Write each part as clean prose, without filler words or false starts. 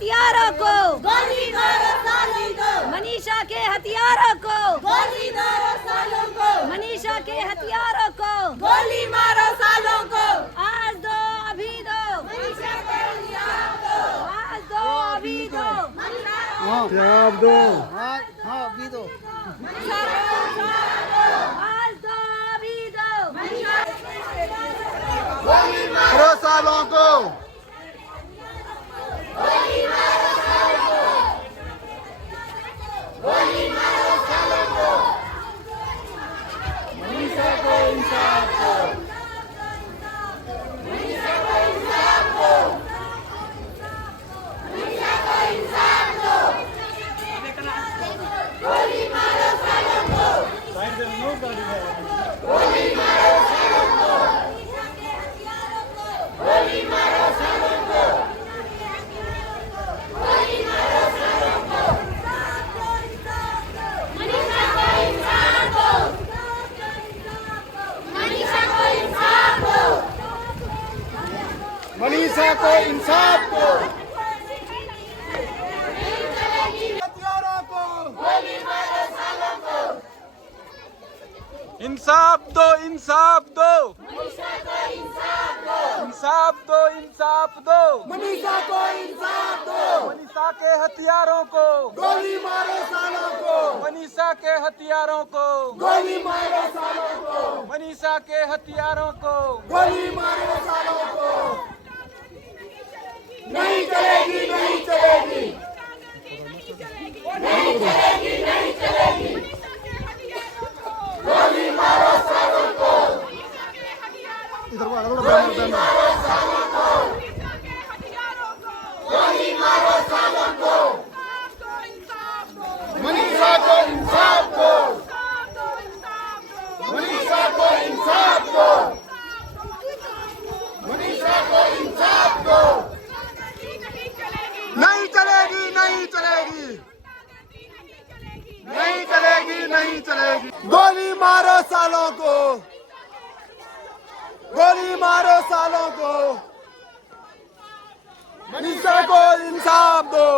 हथियारों को गोली मारो सालों को, मनीषा के हथियारों को गोली मारो सालों को, मनीषा के हथियारों को गोली मारो सालों को, आज दो अभी दो मनीषा को इंसाफ दो, आज दो अभी दो जवाब दो। हाँ अभी दो। आज दो अभी दो मारो सालों को। मनीषा को इंसाफ दो। हथियारों को गोली मारो सालों को। इंसाफ दो, इंसाफ दो, इंसाफ दो, इंसाफ दो, मनीषा को इंसाफ दो, मनीषा के हथियारों को गोली मारो सालों को, मनीषा के हथियारों को गोली मारो सालों को, मनीषा के हथियारों को गोली मारो सालों को। नहीं चलेगी, नहीं चलेगी, नहीं चलेगी, नहीं चलेगी, गोली मारो सालों को, इधर वाला थोड़ा बैनर मारो सालों को, गोली मारो सालों को, मनीषा को इंसाफ दो, मनीषा को इंसाफ दो, मनीषा को इंसाफ दो। नहीं चलेगी, नहीं चलेगी, नहीं चलेगी, नहीं चलेगी। गोली मारो सालों को, गोली मारो सालों को, मनीषा को इंसाफ दो,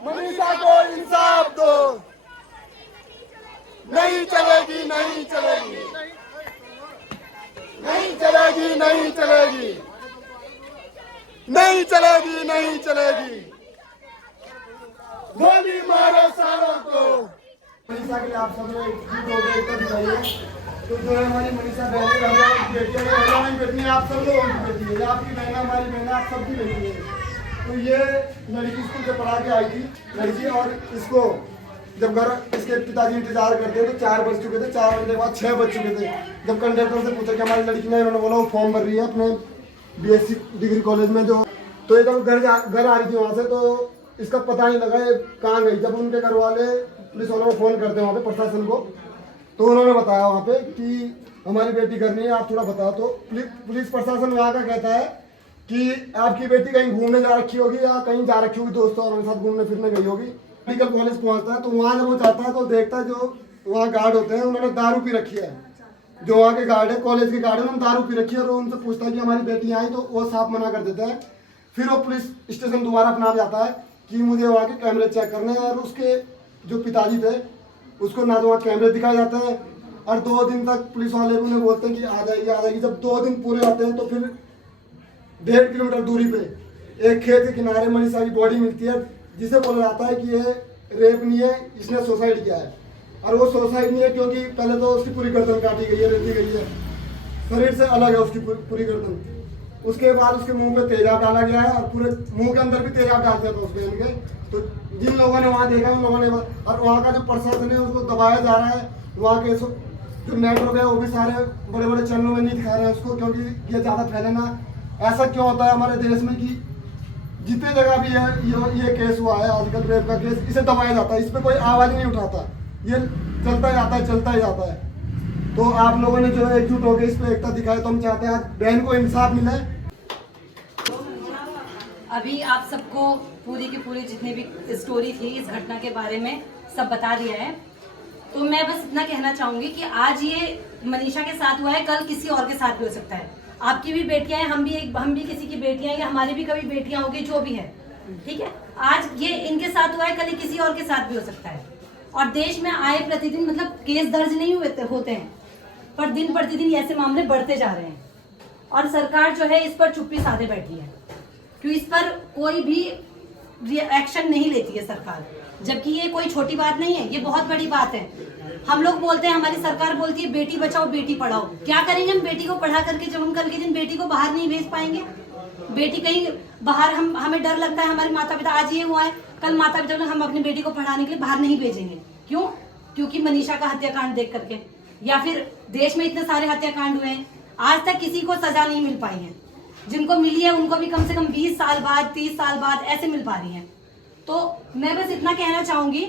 मनीषा को इंसाफ दो। नहीं चलेगी, नहीं चलेगी, नहीं चलेगी, नहीं चलेगी, नहीं चलेगी, नहीं चलेगी। गोली मारो सालों को। मनीषा के लिए आप सब लोग एक तो दिखाइए। तो जो है हमारी मनीषा बहन है, हमारी बेटी है, हमारी बेटी है, आप सब लोगों की बेटी है, आपकी बहन हमारी बहन आप सबकी बेटी है। तो ये लड़की स्कूल से पढ़ा के आई थी लड़की, और इसको जब घर इसके पिताजी इंतजार करते हैं तो 4 बज चुके थे, 4 बजने के बाद 6 बज चुके थे। जब कंडक्टर से पूछा कि हमारी लड़की ने, उन्होंने बोला वो फॉर्म भर रही है अपने BSc डिग्री कॉलेज में। जो तो ये जब घर आ रही थी वहाँ से, तो इसका पता नहीं लगा ये कहाँ गई। जब उनके घर वाले पुलिस वालों को फ़ोन करते हैं वहाँ पे प्रशासन को, तो उन्होंने बताया वहाँ पे कि हमारी बेटी घर नहीं है, आप थोड़ा बताओ। तो पुलिस प्रशासन वहाँ का कहता है कि आपकी बेटी कहीं घूमने जा रखी होगी या कहीं जा रखी होगी, दोस्तों और साथ घूमने फिरने गई होगी। मेडिकल कॉलेज पहुँचता है, तो वहाँ जब वो जाता है तो देखता है जो वहाँ गार्ड होते हैं उन्होंने दारू पी रखी है। जो वहाँ के गार्ड है, कॉलेज के गार्ड है, उन्होंने दारू पी रखी है। और उनसे पूछता है कि हमारी बेटी आई, तो वो साफ मना कर देता है। फिर वो पुलिस स्टेशन दोबारा अपना जाता है कि मुझे वहाँ के कैमरे चेक करने हैं, और उसके जो पिताजी थे उसको ना तो वहाँ कैमरे दिखाए जाते हैं, और 2 दिन तक पुलिस वाले भी उन्हें बोलते हैं कि आ जाएगी, आ जाएगी। जब 2 दिन पूरे आते हैं तो फिर 1.5 किलोमीटर दूरी पे एक खेत के किनारे मनीषा की बॉडी मिलती है, जिसे बोला जाता है कि ये रेप नहीं है, इसने सुसाइड किया है। और वो सुसाइड नहीं है क्योंकि पहले तो उसकी पूरी गर्दन काटी गई है, रेती गई है, शरीर से अलग है उसकी पूरी गर्दन। उसके बाद उसके मुंह पे तेजाब डाला गया है, और पूरे मुंह के अंदर भी तेजाब डाल दिया था उस बहन के। तो जिन लोगों ने वहाँ देखा उन लोगों ने, और वहाँ का जो प्रशासन है उसको दबाया जा रहा है। वहाँ के जो नेटवर्क है वो भी सारे बड़े बड़े चैनलों में नहीं दिखा रहे हैं उसको, क्योंकि ये ज़्यादा फैलेना। ऐसा क्यों होता है हमारे देश में कि जितने जगह भी है ये केस हुआ है आजकल रेप का केस, इसे दबाया जाता है, इस पर कोई आवाज़ नहीं उठाता, ये चलता ही जाता है, चलता ही जाता है। तो आप लोगों ने जो है एकजुट होकर इस पर एकता दिखाया, तो हम चाहते हैं आज बहन को इंसाफ मिले। अभी आप सबको पूरी की पूरी जितनी भी स्टोरी थी इस घटना के बारे में सब बता दिया है। तो मैं बस इतना कहना चाहूंगी कि आज ये मनीषा के साथ हुआ है, कल किसी और के साथ भी हो सकता है। आपकी भी बेटियां हैं, हम भी किसी की बेटियां हैं, या हमारी भी कभी बेटियां होगी, जो भी है, ठीक है। आज ये इनके साथ हुआ है, कल किसी और के साथ भी हो सकता है। और देश में आए प्रतिदिन मतलब केस दर्ज नहीं होते हैं, पर दिन प्रतिदिन ऐसे मामले बढ़ते जा रहे हैं। और सरकार जो है इस पर चुप्पी साधे बैठी है, क्योंकि इस पर कोई भी एक्शन नहीं लेती है सरकार, जबकि ये कोई छोटी बात नहीं है, ये बहुत बड़ी बात है। हम लोग बोलते हैं, हमारी सरकार बोलती है बेटी बचाओ बेटी पढ़ाओ। क्या करेंगे हम बेटी को पढ़ा करके, जब हम कल के दिन बेटी को बाहर नहीं भेज पाएंगे? बेटी कहीं बाहर, हमें डर लगता है, हमारे माता पिता, आज ये हुआ है, कल माता पिता लोग हम अपनी बेटी को पढ़ाने के लिए बाहर नहीं भेजेंगे। क्यों? क्योंकि मनीषा का हत्याकांड देख करके, या फिर देश में इतने सारे हत्याकांड हुए हैं, आज तक किसी को सजा नहीं मिल पाई है। जिनको मिली है उनको भी कम से कम 20 साल बाद, 30 साल बाद ऐसे मिल पा रही है। तो मैं बस इतना कहना चाहूंगी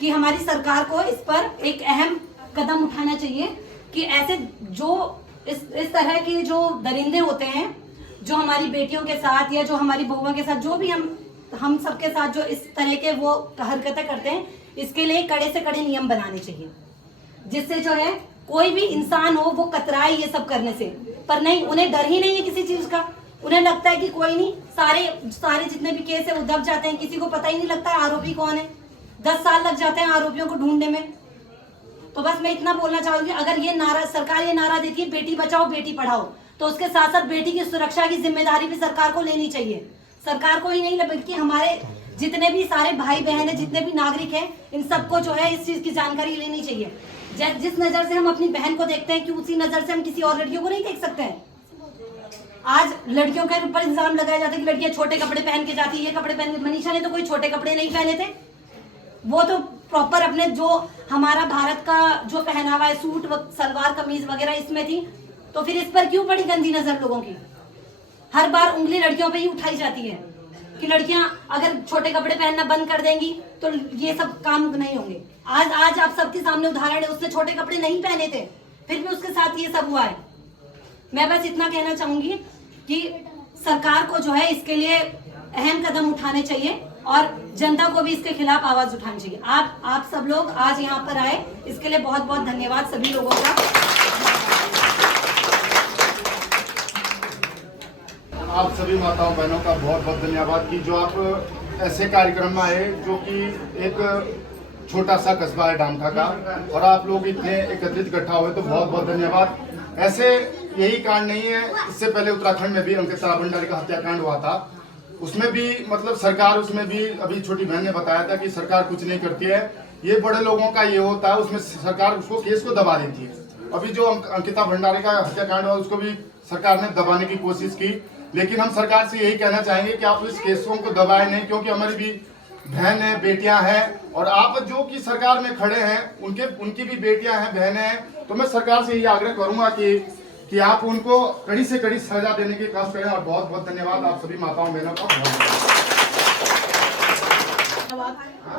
कि हमारी सरकार को इस पर एक अहम कदम उठाना चाहिए कि ऐसे जो इस तरह के जो दरिंदे होते हैं, जो हमारी बेटियों के साथ या जो हमारी बहुओं के साथ, जो भी हम सबके साथ जो इस तरह के वो हरकतें करते हैं, इसके लिए कड़े से कड़े नियम बनाने चाहिए, जिससे जो है कोई भी इंसान हो वो कतराए ये सब करने से। पर नहीं, उन्हें डर ही नहीं है किसी चीज का। उन्हें लगता है कि कोई नहीं, सारे जितने भी केस है वो दब जाते हैं, किसी को पता ही नहीं लगता है आरोपी कौन है। 10 साल लग जाते हैं आरोपियों को ढूंढने में। तो बस मैं इतना बोलना चाहूंगी, अगर ये नारा सरकार ये नारा देती है बेटी बचाओ बेटी पढ़ाओ, तो उसके साथ साथ बेटी की सुरक्षा की जिम्मेदारी भी सरकार को लेनी चाहिए। सरकार को ही नहीं, बल्कि हमारे जितने भी सारे भाई बहन है, जितने भी नागरिक हैं, इन सबको जो है इस चीज की जानकारी लेनी चाहिए। जिस नजर से हम अपनी बहन को देखते हैं कि उसी नजर से हम किसी और लड़कियों को नहीं देख सकते हैं। आज लड़कियों के ऊपर इल्जाम लगाया जाता है कि लड़कियां छोटे कपड़े पहन के जाती है, ये कपड़े पहन के। मनीषा ने तो कोई छोटे कपड़े नहीं पहने थे, वो तो प्रॉपर अपने जो हमारा भारत का जो पहनावा है, सूट सलवार कमीज वगैरह इसमें थी। तो फिर इस पर क्यों पड़ी गंदी नजर लोगों की? हर बार उंगली लड़कियों पे ही उठाई जाती है कि लड़कियां अगर छोटे कपड़े पहनना बंद कर देंगी तो ये सब काम नहीं होंगे। आज आप सबके सामने उदाहरण है, उसने छोटे कपड़े नहीं पहने थे, फिर भी उसके साथ ये सब हुआ है। मैं बस इतना कहना चाहूंगी कि सरकार को जो है इसके लिए अहम कदम उठाने चाहिए और जनता को भी इसके खिलाफ आवाज उठानी चाहिए। आप सब लोग आज यहाँ पर आए, इसके लिए बहुत बहुत धन्यवाद सभी लोगों का। आप सभी माताओं बहनों का बहुत बहुत धन्यवाद कि जो आप ऐसे कार्यक्रम में आए, जो कि एक छोटा सा कस्बा है डामठा का, और आप लोग इतने एकत्रित इकट्ठा हुए, तो बहुत बहुत धन्यवाद। ऐसे यही कांड नहीं है, इससे पहले उत्तराखंड में भी अंकिता भंडारी का हत्याकांड हुआ था, उसमें भी मतलब सरकार, उसमें भी अभी छोटी बहन ने बताया था कि सरकार कुछ नहीं करती है। ये बड़े लोगों का ये होता है, उसमें सरकार उसको केस को दबा देती है। अभी जो अंकिता भंडारी का हत्याकांड हुआ उसको भी सरकार ने दबाने की कोशिश की, लेकिन हम सरकार से यही कहना चाहेंगे कि आप इस केसों को दबाए नहीं, क्योंकि हमारी भी बहन है, बेटियां हैं, और आप जो कि सरकार में खड़े हैं उनकी भी बेटियां हैं, बहनें हैं। तो मैं सरकार से यही आग्रह करूंगा कि आप उनको कड़ी से कड़ी सजा देने की कोशिश करें। और बहुत बहुत धन्यवाद आप सभी माताओं बहनों का।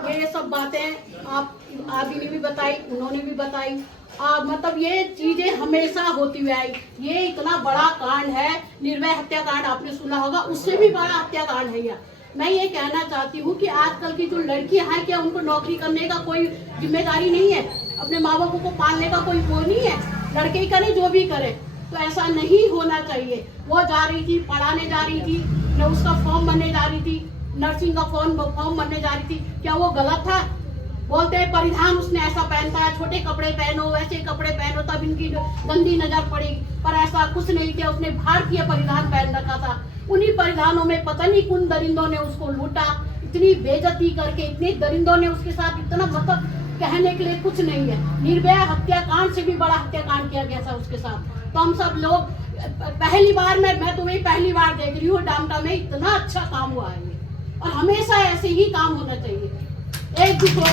ये सब बातें आप आदि ने भी बताई, उन्होंने भी बताई। मतलब ये चीजें हमेशा होती हुई आई। ये इतना बड़ा कांड है, निर्भया हत्याकांड आपने सुना होगा, उससे भी बड़ा हत्याकांड है यह। मैं ये कहना चाहती हूँ कि आजकल की जो लड़कियां हैं, क्या उनको नौकरी करने का कोई जिम्मेदारी नहीं है? अपने माँ बापों को पालने का कोई वो नहीं है? लड़के ही करे जो भी करे, तो ऐसा नहीं होना चाहिए। वो जा रही थी, पढ़ाने जा रही थी, न उसका फॉर्म भरने जा रही थी, नर्सिंग का फॉर्म भरने जा रही थी। क्या वो गलत था? बोलते हैं परिधान उसने ऐसा पहनता है, छोटे कपड़े पहनो, वैसे कपड़े पहनो, तब इनकी गंदी नजर पड़ेगी। पर ऐसा कुछ नहीं किया, उसने भारतीय परिधान पहन रखा था। उन्हीं परिधानों में पता नहीं कौन दरिंदों ने उसको लूटा, इतनी बेइज्जती करके, इतने दरिंदों ने उसके साथ इतना, मतलब कहने के लिए कुछ नहीं है। निर्भया हत्याकांड से भी बड़ा हत्याकांड किया गया था उसके साथ। तो हम सब लोग पहली बार, मैं तुम्हें पहली बार देख रही हूँ डामटा में, इतना अच्छा काम हुआ है ये, और हमेशा ऐसे ही काम होना चाहिए। एक दूसरे को